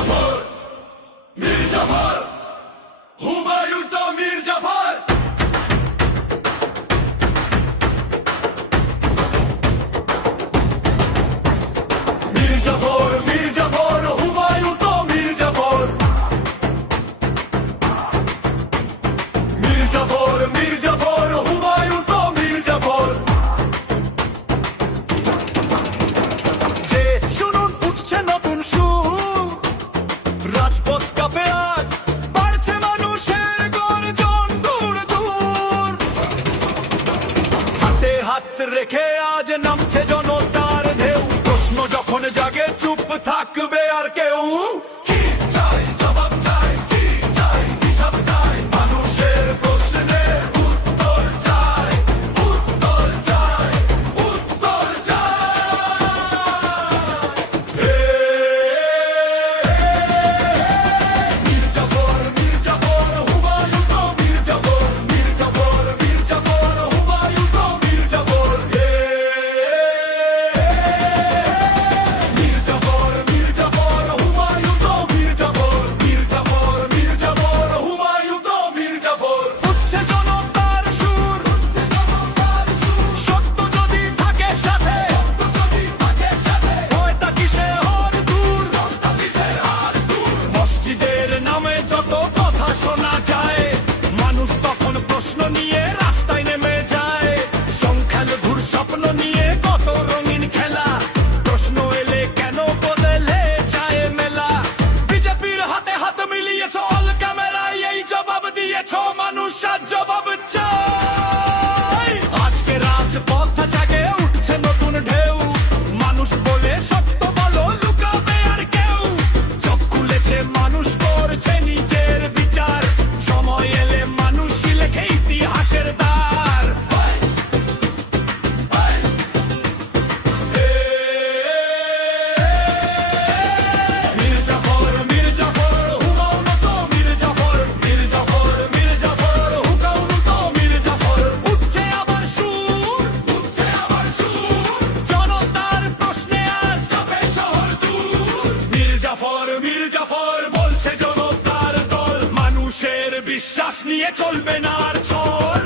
জাফর, মীর জাফর, হুমায়ুন তো মীর জাফর। মীর জাফর, মীর জাফর, হুমায়ুন তো মীর জাফর। মীর জাফর, মীর জাফর, হুমায়ুন তো মীর জাফর। যে শুনুন উঠছে নতুন সুর, রাজপথ কাঁপে আজ, বাড়ছে মানুষের গর্জন দূর দূর। হাতে হাত রেখে আজ নামছে জনতার ঢেউ, প্রশ্ন যখন জাগে চুপ থাকবে আর কেউ? কি চাই জবাব চাই, কি চাই হিসাব চাই, মানুষের প্রশ্নের উত্তর চাই, উত্তর চাই, উত্তর চাই। মীর জাফর, মীর জাফর, হুমায়ুন তো মীর জাফর। মীর জাফর, মীর জাফর, হুমায়ুন তো মীর জাফর। মীর জাফর, মীর জাফর, হুমায়ুন তো মীর জাফর। মীর জাফর, মীর জাফর, হুমায়ুন তো মীর জাফর। উঠছে জনতার সুর, সত্য যদি থাকে সাথে, ভয়টা কিসে হর দূর। মসজিদের নামে যত কথা শোনা যায়, মানুষ তখন প্রশ্ন নিয়ে রাস্তায় নেমে যায়। সংখ্যালঘুর স্বপ্ন নিয়ে কত রঙিন খেলা, প্রশ্ন এলে কেন বদলে যায় মেলা। বিজেপির হাতে হাত মিলিয়েছ, অল ক্যামেরায় এই জবাব দিয়েছ, মানুষ আজ জবাব চায়। আজকে রাজপথ জাগে উঠছে নতুন ঢেউ, মানুষ বলে সত্য বলো লুকাবে আর কেউ? চোখ খুলেছে মানুষ, করছে নিজের বিচার, সময় এলে মানুষই লেখে ইতিহাসের দ্বার। মীর জাফর, মীর জাফর, হুমায়ুন তো মীর জাফর। মীর জাফর, মীর জাফর, হুমায়ুন তো মীর জাফর। উঠছে আবার সুর, উঠছে আবার সুর, জনতার প্রশ্নে আজ কাঁপে শহর দূর। মীর জাফর, মীর জাফর, বলছে জনতার দল, মানুষের বিশ্বাস নিয়ে চলবে না আর চল।